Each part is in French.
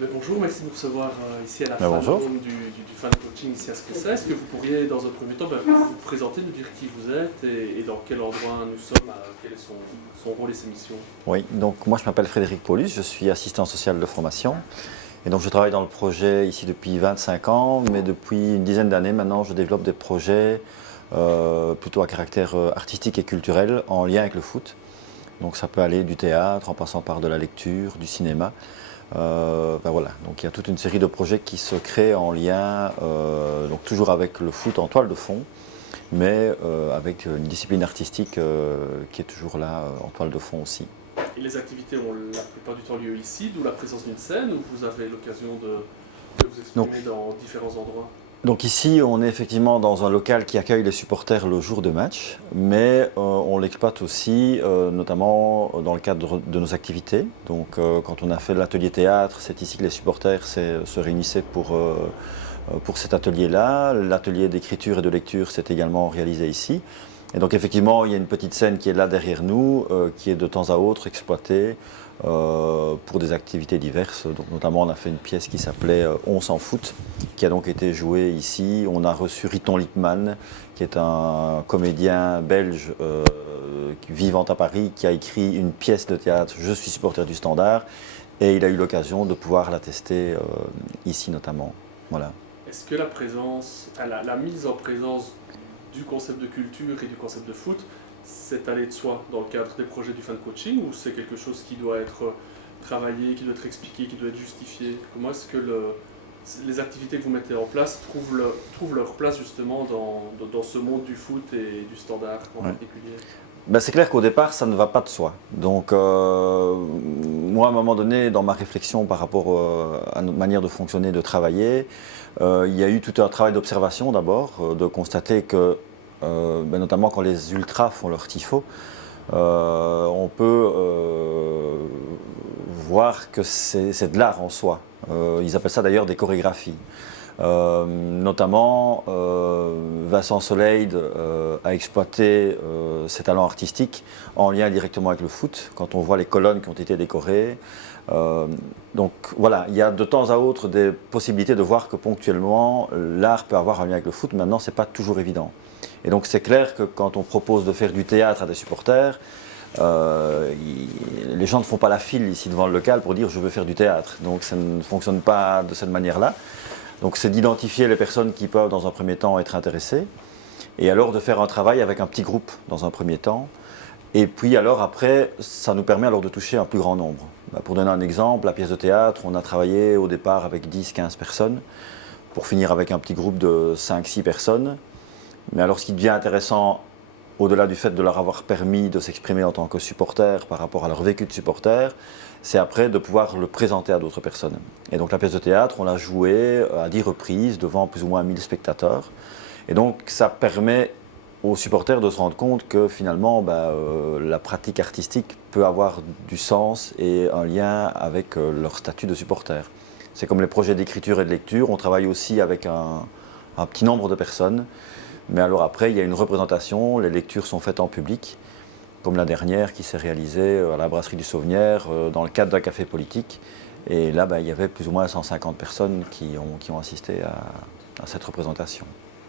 Mais bonjour, merci de nous recevoir ici à la Bonjour. du fan coaching ici à Sclessa. Est-ce que vous pourriez dans un premier temps vous présenter, nous dire qui vous êtes et dans quel endroit nous sommes, quel est son rôle et ses missions? Oui, donc moi je m'appelle Frédéric Paulus, je suis assistant social de formation et donc je travaille dans le projet ici depuis 25 ans, mais depuis une dizaine d'années maintenant je développe des projets plutôt à caractère artistique et culturel en lien avec le foot. Donc ça peut aller du théâtre en passant par de la lecture, du cinéma. Voilà, donc il y a toute une série de projets qui se créent en lien, donc toujours avec le foot en toile de fond, mais avec une discipline artistique qui est toujours là en toile de fond aussi. Et les activités ont la plupart du temps lieu ici, d'où la présence d'une scène, où vous avez l'occasion de vous exprimer dans différents endroits? Donc ici, on est effectivement dans un local qui accueille les supporters le jour de match, mais on l'exploite aussi, notamment dans le cadre de nos activités. Donc quand on a fait l'atelier théâtre, c'est ici que les supporters se réunissaient pour cet atelier-là. L'atelier d'écriture et de lecture s'est également réalisé ici. Et donc effectivement, il y a une petite scène qui est là derrière nous, qui est de temps à autre exploitée pour des activités diverses. Donc, notamment, on a fait une pièce qui s'appelait On s'en fout, qui a donc été jouée ici. On a reçu Riton Lippmann, qui est un comédien belge vivant à Paris, qui a écrit une pièce de théâtre Je suis supporter du Standard, et il a eu l'occasion de pouvoir la tester ici notamment. Voilà. Est-ce que la présence, la mise en présence du concept de culture et du concept de foot, c'est allé de soi dans le cadre des projets du fan coaching, ou c'est quelque chose qui doit être travaillé, qui doit être expliqué, qui doit être justifié? Comment est-ce que les activités que vous mettez en place trouvent leur place justement dans ce monde du foot et du standard en particulier? Ben, c'est clair qu'au départ, ça ne va pas de soi. Donc, moi, à un moment donné, dans ma réflexion par rapport à notre manière de fonctionner, de travailler, il y a eu tout un travail d'observation d'abord, de constater que, notamment quand les ultras font leur tifo, on peut voir que c'est de l'art en soi. Ils appellent ça d'ailleurs des chorégraphies. Notamment, Vincent Soleil a exploité ses talents artistiques en lien directement avec le foot, quand on voit les colonnes qui ont été décorées. Donc voilà, il y a de temps à autre des possibilités de voir que ponctuellement, l'art peut avoir un lien avec le foot. Maintenant, ce n'est pas toujours évident. Et donc c'est clair que quand on propose de faire du théâtre à des supporters, les gens ne font pas la file ici devant le local pour dire je veux faire du théâtre. Donc ça ne fonctionne pas de cette manière-là. Donc c'est d'identifier les personnes qui peuvent dans un premier temps être intéressées, et alors de faire un travail avec un petit groupe dans un premier temps. Et puis alors après, ça nous permet alors de toucher un plus grand nombre. Pour donner un exemple, la pièce de théâtre, on a travaillé au départ avec 10-15 personnes, pour finir avec un petit groupe de 5-6 personnes. Mais alors ce qui devient intéressant, au-delà du fait de leur avoir permis de s'exprimer en tant que supporters par rapport à leur vécu de supporters, c'est après de pouvoir le présenter à d'autres personnes. Et donc la pièce de théâtre, on l'a jouée à 10 reprises devant plus ou moins 1000 spectateurs. Et donc ça permet aux supporters de se rendre compte que finalement la pratique artistique peut avoir du sens et un lien avec leur statut de supporter. C'est comme les projets d'écriture et de lecture, on travaille aussi avec un petit nombre de personnes. Mais alors après, il y a une représentation, les lectures sont faites en public, comme la dernière qui s'est réalisée à la Brasserie du Sauvenière dans le cadre d'un café politique. Et là, il y avait plus ou moins 150 personnes qui ont assisté à cette représentation.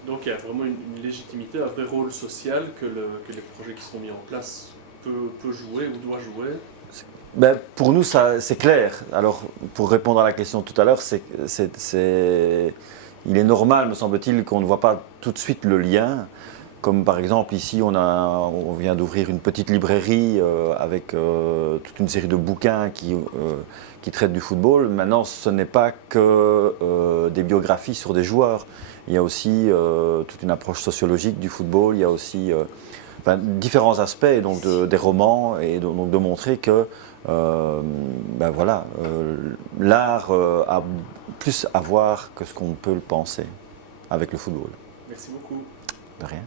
Donc il y a vraiment une légitimité, un vrai rôle social que les projets qui sont mis en place peut jouer ou doit jouer. Pour nous, c'est clair. Alors, pour répondre à la question tout à l'heure, il est normal, me semble-t-il, qu'on ne voit pas tout de suite le lien. Comme par exemple ici, on vient d'ouvrir une petite librairie avec toute une série de bouquins qui traitent du football. Maintenant, ce n'est pas que des biographies sur des joueurs. Il y a aussi toute une approche sociologique du football. Il y a aussi différents aspects, et donc des romans, et donc de montrer que l'art a plus à voir que ce qu'on peut le penser avec le football. Merci beaucoup. De rien.